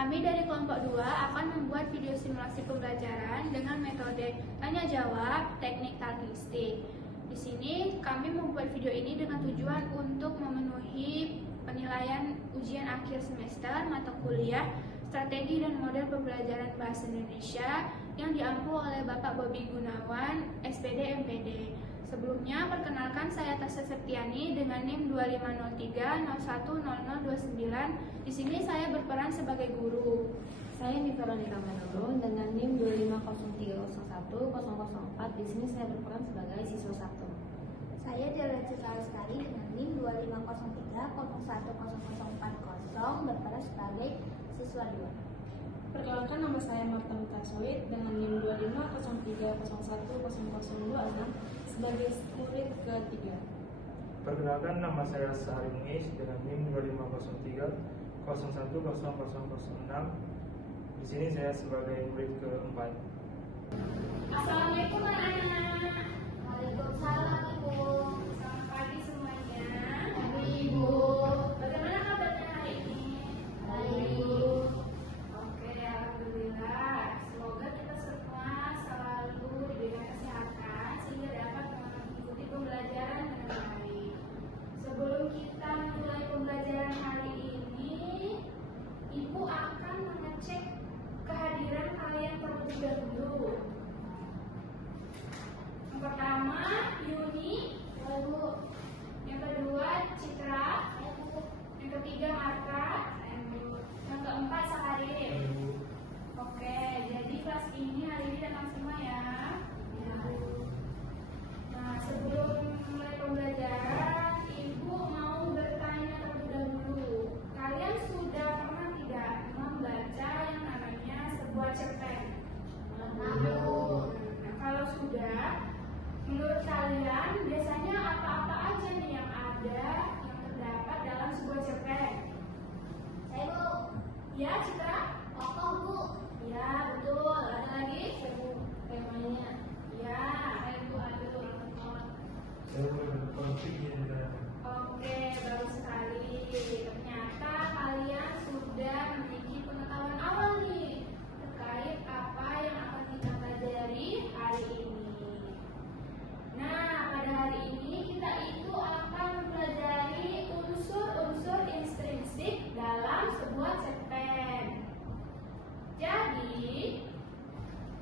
Kami dari kelompok 2 akan membuat video simulasi pembelajaran dengan metode tanya jawab, teknik statistik. Di sini kami membuat video ini dengan tujuan untuk memenuhi penilaian ujian akhir semester mata kuliah Strategi dan Model Pembelajaran Bahasa Indonesia yang diampu oleh Bapak Bobi Gunawan, SPD MPD. Sebelumnya, perkenalkan saya Tasya Septiani dengan NIM 2503010029. Di sini saya berperan sebagai guru. Saya Veronica Manurun dengan NIM 2503010004. Di sini saya berperan sebagai siswa 1. Saya Dewa Citra Lestari dengan NIM 2503010040 berperan sebagai siswa 2. Perkenalkan, nama saya Marta Mutasoid dengan NIM 2503010026 sebagai murid ketiga. Perkenalkan, nama saya Sahari Mengis dengan NIM 2503010006. Di sini saya sebagai murid keempat. Assalamualaikum anak-anak. Waalaikumsalam Ibu. Selamat pagi semuanya. Pagi Ibu. Bagaimana kabarnya hari ini? Baik Ibu. Oke, alhamdulillah. Semoga kita semua selalu diberikan kesehatan sehingga dapat mengikuti pembelajaran dengan baik. Sebelum kita mulai pembelajaran hari ini, Ibu akan mengecek kehadiran kalian terlebih dahulu. Yang pertama, Yuni. Ibu. Yang kedua, Citra. Yang ketiga, Marta. Yang keempat, Sahari. Oke, jadi kelas ini hari ini datang semua ya. Nah, sebelum mulai pembelajaran, Ibu mau bertanya terlebih dahulu. Kalian sudah pernah tidak membaca yang namanya sebuah cerpen? Nah, kalau sudah, menurut kalian biasanya apa-apa aja nih yang ada yang terdapat dalam sebuah cerpen? Saya Bu. Ya, Citra? Tokoh Bu. Ya, betul. Ada lagi? Temanya. Ya, Ibu ada ulang tahun. Oke, bagus sekali. Ternyata kalian sudah memiliki pengetahuan awal nih terkait apa yang akan kita pelajari hari ini. Nah, pada hari ini kita itu akan mempelajari unsur-unsur intrinsik dalam sebuah cerpen. Jadi,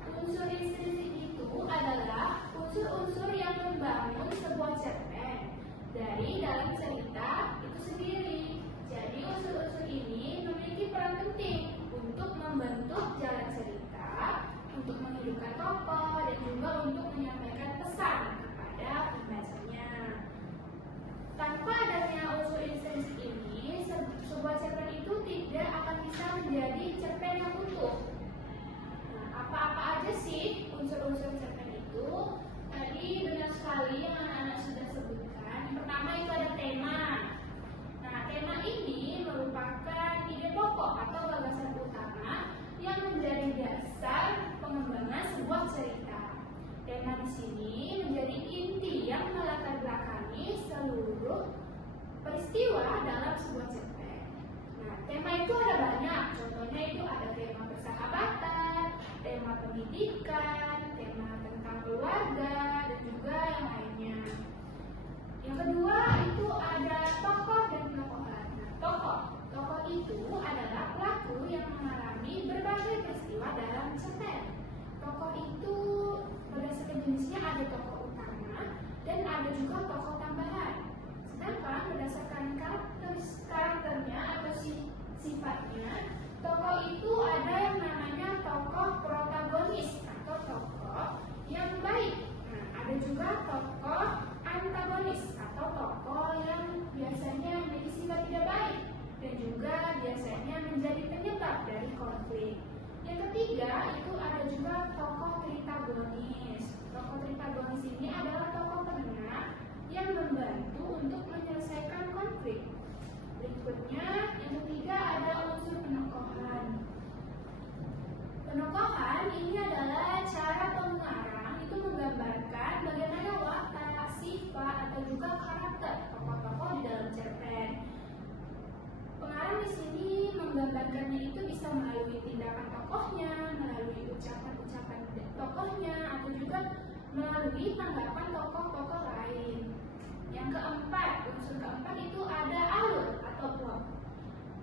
unsur intrinsik itu adalah unsur-unsur yang membangun sebuah cerpen dari dalam cerita itu sendiri. Jadi, unsur-unsur ini memiliki peran penting untuk membentuk jalan cerita, untuk menghidupkan tokoh, dan juga untuk menyampaikan pesan kepada pembacanya. Tanpa adanya unsur intrinsik ini, sebuah cerpen itu tidak akan bisa menjadi cerpen yang utuh. Nah, apa-apa aja sih unsur-unsur cerpen itu? Tadi benar sekali yang anak-anak sudah sebutkan. Yang pertama itu ada tema. Nah, tema ini merupakan ide pokok atau gagasan utama yang menjadi dasar pengembangan sebuah cerita. Tema di sini menjadi inti yang melatar belakangi seluruh peristiwa dalam sebuah cerpen. Nah, tema itu ada banyak. Contohnya itu ada tema persahabatan, tema pendidikan, tema tentang keluarga, dan juga yang lainnya. Yang kedua itu ada tokoh dan penokohan. Nah, tokoh itu adalah pelaku yang mengalami berbagai peristiwa dalam cerpen. Tokoh itu berdasarkan jenisnya ada tokoh utama dan ada juga tokoh tambahan. Sedangkan berdasarkan karakternya atau sifatnya, tokoh itu ada yang namanya tokoh protagonis atau tokoh yang baik. Nah, ada juga tokoh antagonis atau tokoh yang biasanya memiliki sifat tidak baik dan juga biasanya menjadi penyebab dari konflik. Yang ketiga itu ada juga tokoh tritagonis. Tokoh tritagonis ini adalah tokoh penengah yang membantu untuk menyelesaikan konflik. Berikutnya, yang ketiga ada unsur penokohan. Penokohan ini adalah cara pengarang itu menggambarkan bagaimana watak, sifat, atau juga karakter tokoh-tokoh di dalam cerpen. Pengarang di sini menggambarkan menjalankannya itu bisa melalui tindakan tokohnya, melalui ucapan-ucapan tokohnya, atau juga melalui tanggapan tokoh-tokoh lain. Yang keempat, unsur keempat itu ada alur atau plot.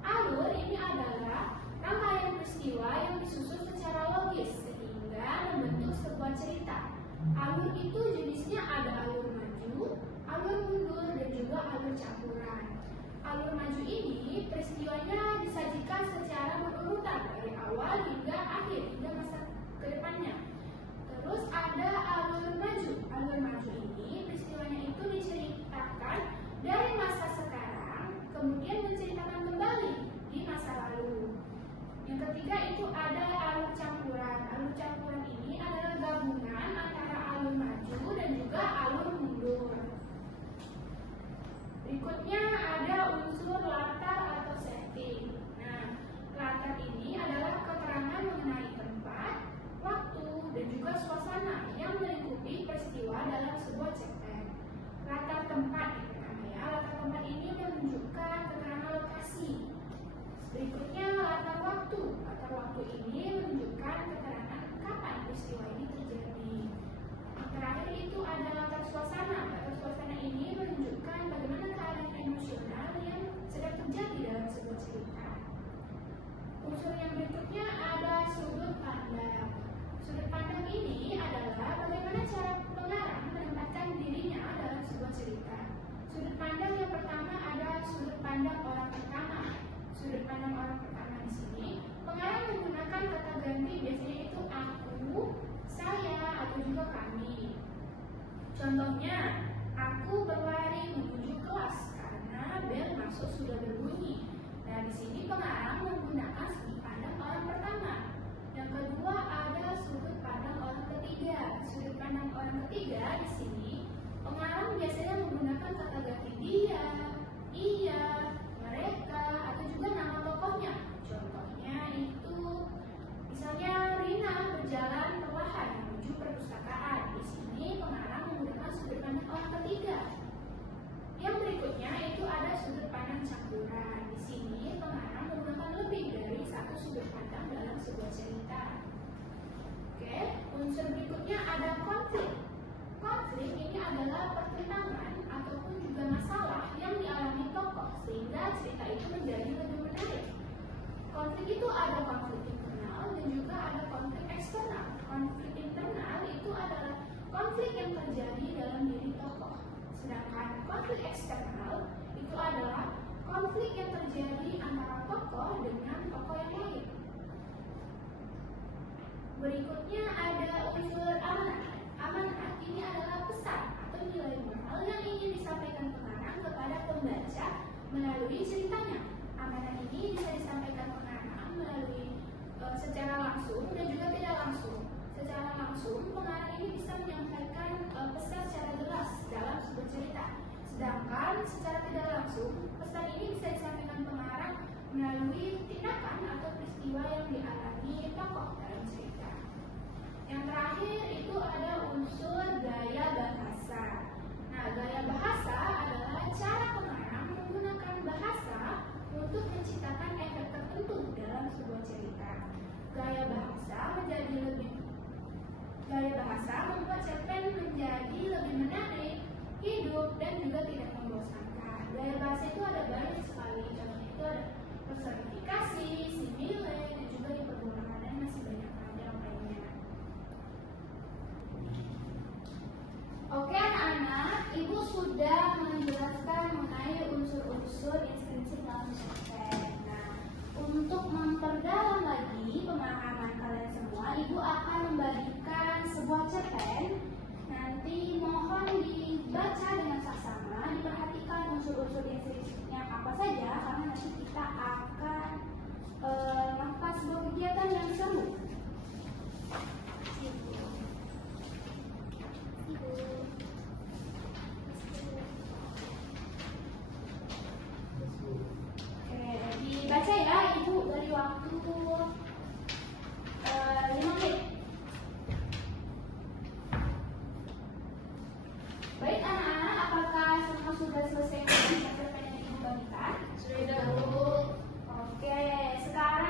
Alur ini adalah rangkaian peristiwa yang disusun secara logis sehingga membentuk sebuah cerita. Alur itu jenisnya ada alur maju, alur mundur, dan juga alur campuran. Alur maju ini peristiwanya disajikan secara berurutan dari awal hingga akhir, hingga masa ke depannya. Terus ada alur maju. Alur maju ini peristiwanya itu diceritakan dari masa sekarang, kemudian menceritakan kembali di masa lalu. Yang ketiga itu ada alur campuran. Alur campuran ini adalah gabungan antara alur maju dan juga alur mundur. Berikutnya ada unsur latar atau setting. Nah, latar ini adalah keterangan mengenai tempat, waktu, dan juga suasana yang melingkupi peristiwa dalam sebuah cerpen. Latar tempat yang pertama ya. Latar tempat ini menunjukkan keterangan lokasi. Berikutnya latar waktu. Latar waktu ini menunjukkan keterangan kapan peristiwa ini terjadi. Yang terakhir itu ada latar suasana. Latar suasana ini menunjukkan bagaimana keadaan emosional yang sedang terjadi dalam sebuah cerita. Unsur yang berikutnya ada sudut pandang. Sudut pandang ini adalah bagaimana cara pengarang menempatkan dirinya dalam sebuah cerita. Sudut pandang yang pertama ada sudut pandang orang pertama. Sudut pandang orang pertama di sini, pengarang menggunakan kata ganti biasanya itu aku, saya, atau juga kami. Contohnya, aku berlari menuju kelas karena bel masuk sudah berbunyi. Nah, di sini pengarang menggunakan sudut pandang orang pertama. Yang kedua ada sudut pandang orang ketiga. Sudut pandang orang ketiga di sini, pengarang biasanya menggunakan kata ganti dia, ia, mereka, atau juga nama tokohnya. Contohnya itu, misalnya Rina berjalan perlahan menuju perpustakaan. Di sini pengarang menggunakan sudut pandang orang ketiga. Yang berikutnya itu ada sudut pandang campuran. Di sini pengarang menggunakan lebih dari satu sudut pandang dalam sebuah cerita. Oke, unsur berikutnya ada konflik. Konflik ini adalah pertentangan ataupun juga masalah yang dialami tokoh sehingga cerita itu menjadi lebih menarik. Konflik itu ada konflik internal dan juga ada konflik eksternal. Konflik internal itu adalah konflik yang terjadi dalam diri tokoh. Sedangkan konflik eksternal itu adalah konflik yang terjadi antara tokoh dengan tokoh yang lain. Berikutnya ada unsur amanat. Amanat ini adalah pesan atau nilai moral yang ingin disampaikan pengarang kepada pembaca melalui ceritanya. Amanat ini bisa disampaikan pengarang melalui secara langsung dan juga tidak langsung. Secara langsung, pengarang ini bisa menyampaikan pesan secara jelas dalam sebuah cerita. Sedangkan secara tidak langsung, pesan ini bisa disampaikan pengarang melalui tindakan atau peristiwa yang dialami tokoh dalam cerita. Yang terakhir itu ada unsur gaya bahasa. Nah, gaya bahasa adalah cara pengarang menggunakan bahasa untuk menciptakan efek tertentu dalam sebuah cerita. Gaya bahasa membuat cerpen menjadi lebih menarik, hidup, dan juga tidak membosankan. Gaya bahasa itu ada banyak sekali. Contohnya itu ada personifikasi, simile, dan juga dipergunakan dan masih banyak yang lainnya. Oke anak-anak, ibu sudah menjelaskan mengenai unsur-unsur intrinsik dalam cerpen. Nah, untuk memperdalam lagi pemahaman kalian semua, ibu akan membagikan sebuah cerpen. Nanti mohon dibaca dengan saksama, diperhatikan unsur-unsur intrinsiknya apa saja, karena nanti kita akan melakukan sebuah kegiatan yang seru. Dibaca ya ibu dari waktu 5 menit. Baik anak-anak, apakah semua sudah selesai membaca cerpen yang ibu bagikan? Sudah, Bu. Oke, sekarang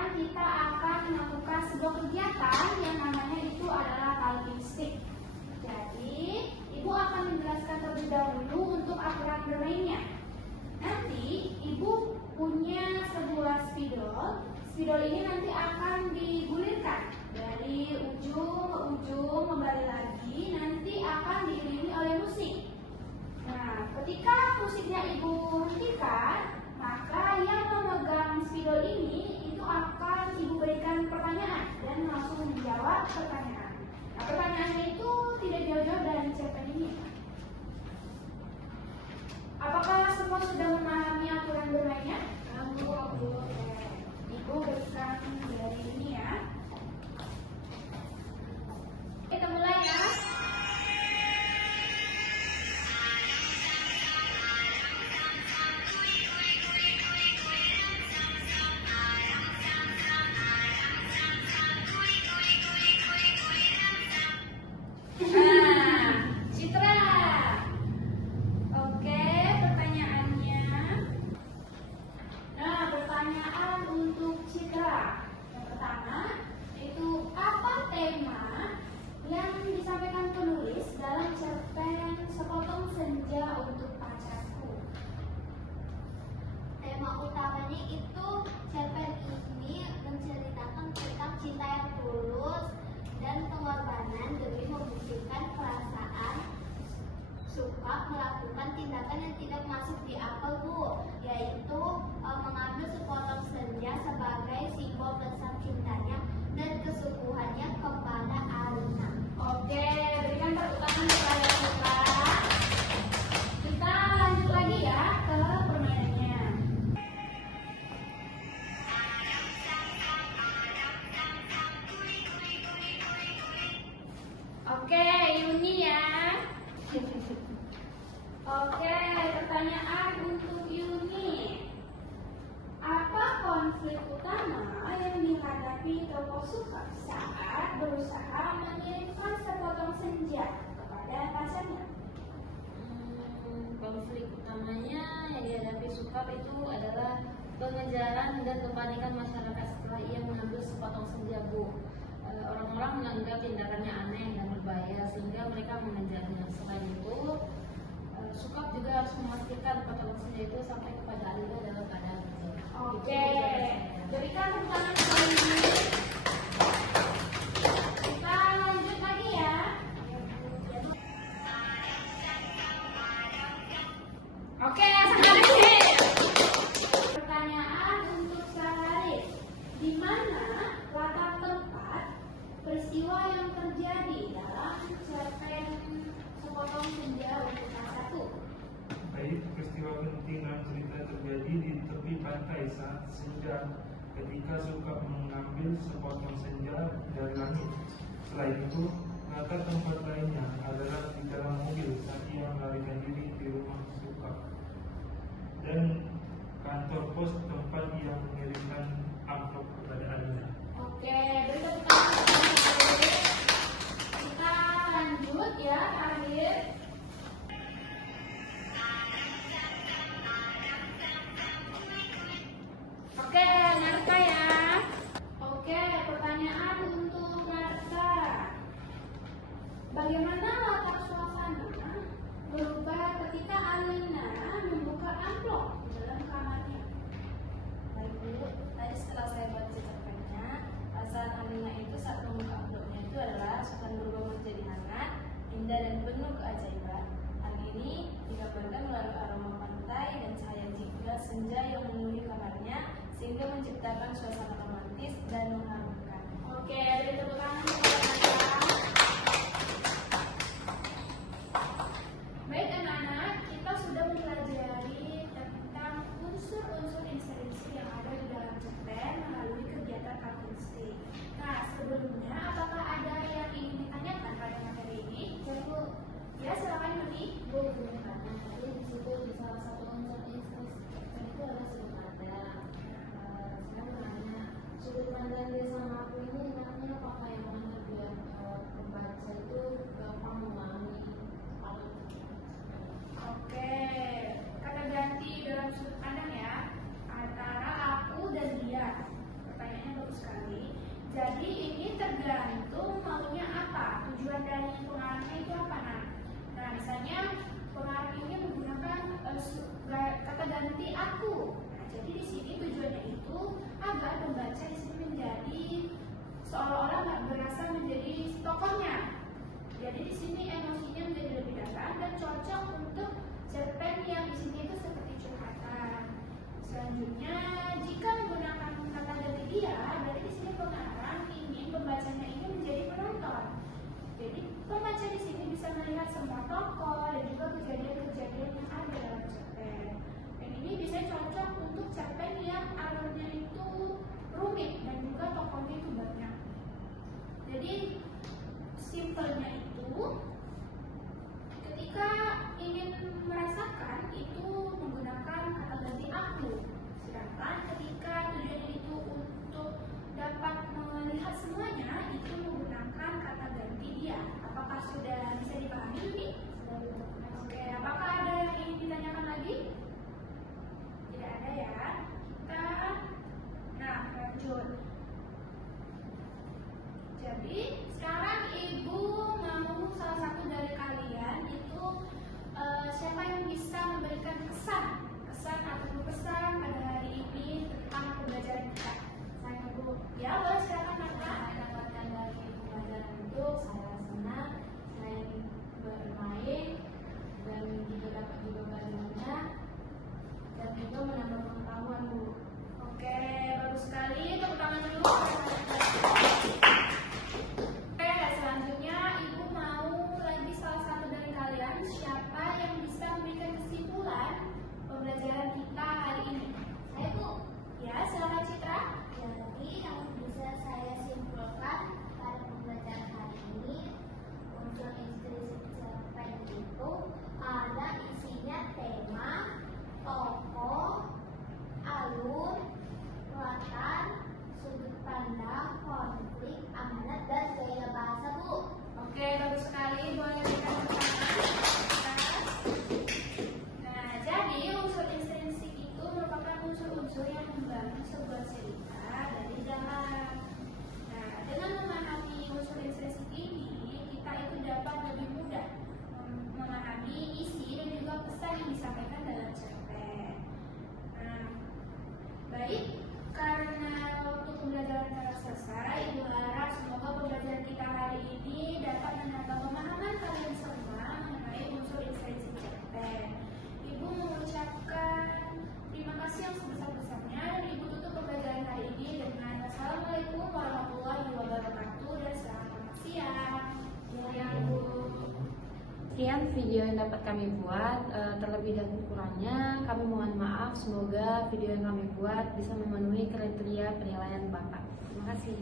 spidol ini nanti akan digulirkan dari ujung ke ujung, kembali lagi, nanti akan diiringi oleh musik. Nah, ketika musiknya ibu hentikan, maka yang memegang spidol ini itu akan ibu berikan pertanyaan dan langsung menjawab pertanyaan. Nah, pertanyaannya itu tidak jauh-jauh dari cerpen ini. Apakah semua sudah memahami aturan bermainnya? Ibu berikan dari ini ya. Kita mulai ya. Nah, Citra. Oke, pertanyaannya. Nah, pertanyaan untuk Citra. Yang pertama, itu apa tema yang disampaikan penulis dalam cerpen Sepotong Senja untuk Pacarku? Tema utamanya itu cerpen ini menceritakan tentang cinta yang tulus dan pengorbanan demi membuktikan perasaan suka melakukan tindakan yang tidak masuk di akal, Bu, yaitu mengambil sepotong senja sebagai simbol besar cintanya dan kesungguhannya kepada Alina. Oke, berikan tepuk tangan kepada Citra. Kita lanjut lagi ya ke permainannya. Oke, Yuni ya. Oke, pertanyaan untuk Yuni. Apa konflik utama yang dihadapi tokoh Suka saat berusaha mengirimkan sepotong senja kepada pacarnya? Konflik utamanya yang dihadapi Sukap itu adalah pengejaran dan kepanikan masyarakat setelah ia mengambil sepotong senja, Bu. Orang-orang menganggap tindakannya aneh dan berbahaya sehingga mereka mengejarnya. Selain itu, Sukap juga harus memastikan potongan senja itu sampai kepada Alina dalam keadaan betul. Oke, berikan tepuk tangan kepada Yuni. Kita lanjut lagi ya. Oke, Saharis. Pertanyaan untuk Saharis. Di mana latar tempat peristiwa yang terjadi dalam cerpen Sepotong Senja untuk Pacarku? Baik, peristiwa penting dalam cerita terjadi di tepi pantai saat senja ketika Suka mengambil sepotong senja dari langit. Selain itu, latar tempat lainnya adalah di dalam mobil saat ia melarikan diri di rumah Suka dan kantor pos tempat ia mengirimkan amplop kepada Alina. Oke, beri tepuk tangan kepada Saharis. Kita lanjut ya, Akhir. Oke, Narka ya. Oke, pertanyaan untuk Narka. Bagaimana latar suasana berubah ketika Alina membuka amplop di dalam kamarnya? Baik, Bu. Tadi setelah saya baca cerpennya, perasaan Alina itu saat membuka amplopnya itu adalah akan berubah menjadi hangat, indah dan penuh keajaiban. Hal ini digambarkan melalui aroma pantai dan cahaya jingga senja yang memenuhi kamarnya sehingga menciptakan suasana romantis dan mengharukan. Oke, beri tepuk tangan kepada Narka. Baik anak-anak, kita sudah mempelajari tentang unsur-unsur insersi yang ada di dalam cerpen melalui kegiatan Kampung Stay. Nah, sebelumnya apakah ada yang ingin ditanyakan pada materi ini? Ya, Bu. Ya, silakan Yuni. Bu, karena tadi di situ di salah satu unsur inspirasi itu adalah sudut pandang. Saya mau nanya, sudut pandang dia sama aku ini enaknya apakah yang menghadap dia Jadi di sini tujuannya itu agar pembaca di sini menjadi seolah-olah nggak berasa menjadi tokohnya. Jadi di sini emosinya menjadi lebih dalam dan cocok untuk cerpen yang isinya itu seperti curhatan. Selanjutnya, jika menggunakan kata ganti dia, berarti di sini pengarang ingin pembacanya ini menjadi penonton. Jadi pembaca di sini bisa melihat semua tokoh dan juga kejadian-kejadian yang ada dalam cerpen. Dan ini bisa cocok untuk cerpen yang alurnya itu rumit dan juga tokohnya itu banyak. Jadi simpelnya itu ketika ingin merasakan itu menggunakan kata ganti aku. Sedangkan ketika tujuannya itu untuk dapat melihat semuanya itu menggunakan kata ganti dia. Apakah sudah bisa dipahami ini? Oke, apakah ada yang ingin ditanyakan lagi? Tidak ada ya. Nah, lanjut. Jadi sekarang ibu mau salah satu dari kalian itu siapa yang bisa memberikan kesan atau pesan pada hari ini tentang pembelajaran kita? Saya ibu. Ya, boleh silakan Marta. Saya dapatkan dari pembelajaran itu saya senang, saya bermain dan juga dapat juga belajarnya dan juga menambah pengetahuan Bu. Oke, bagus sekali. Tepuk tangan dulu. Oke, selanjutnya ibu mau lagi salah satu dari kalian siapa yang bisa memberikan kesimpulan pembelajaran kita hari ini? Saya Bu. Ya, silakan Citra. Jadi yang bisa saya simpulkan pada pembelajaran hari ini, unsur inspirasi cerpen itu ada isinya tema, tokoh, alur, latar, sudut pandang, konflik, amanat, dan gaya bahasa Bu. Oke, bagus sekali. Boleh berikan tepuk tangan. Nah, jadi unsur intrinsik itu merupakan unsur-unsur yang membangun sebuah cerita dari dalam. Nah, dengan memahami unsur intrinsik ini, kita itu dapat lebih mudah memahami isi dan juga pesan yang disampaikan dalam cerpen. Nah, baik, karena waktu pembelajaran telah selesai, Ibu harap semoga pembelajaran kita hari ini dapat menambah pemahaman kalian semua mengenai unsur intrinsik cerpen. Ibu mengucapkan terima kasih yang sebesar-besarnya dan Ibu tutup pembelajaran hari ini dengan Assalamualaikum warahmatullahi wabarakatuh dan selamat siang. Ya, Ibu. Sekian video yang dapat kami buat, terlebih dan kurangnya kami mohon maaf. Semoga video yang kami buat bisa memenuhi kriteria penilaian Bapak. Terima kasih.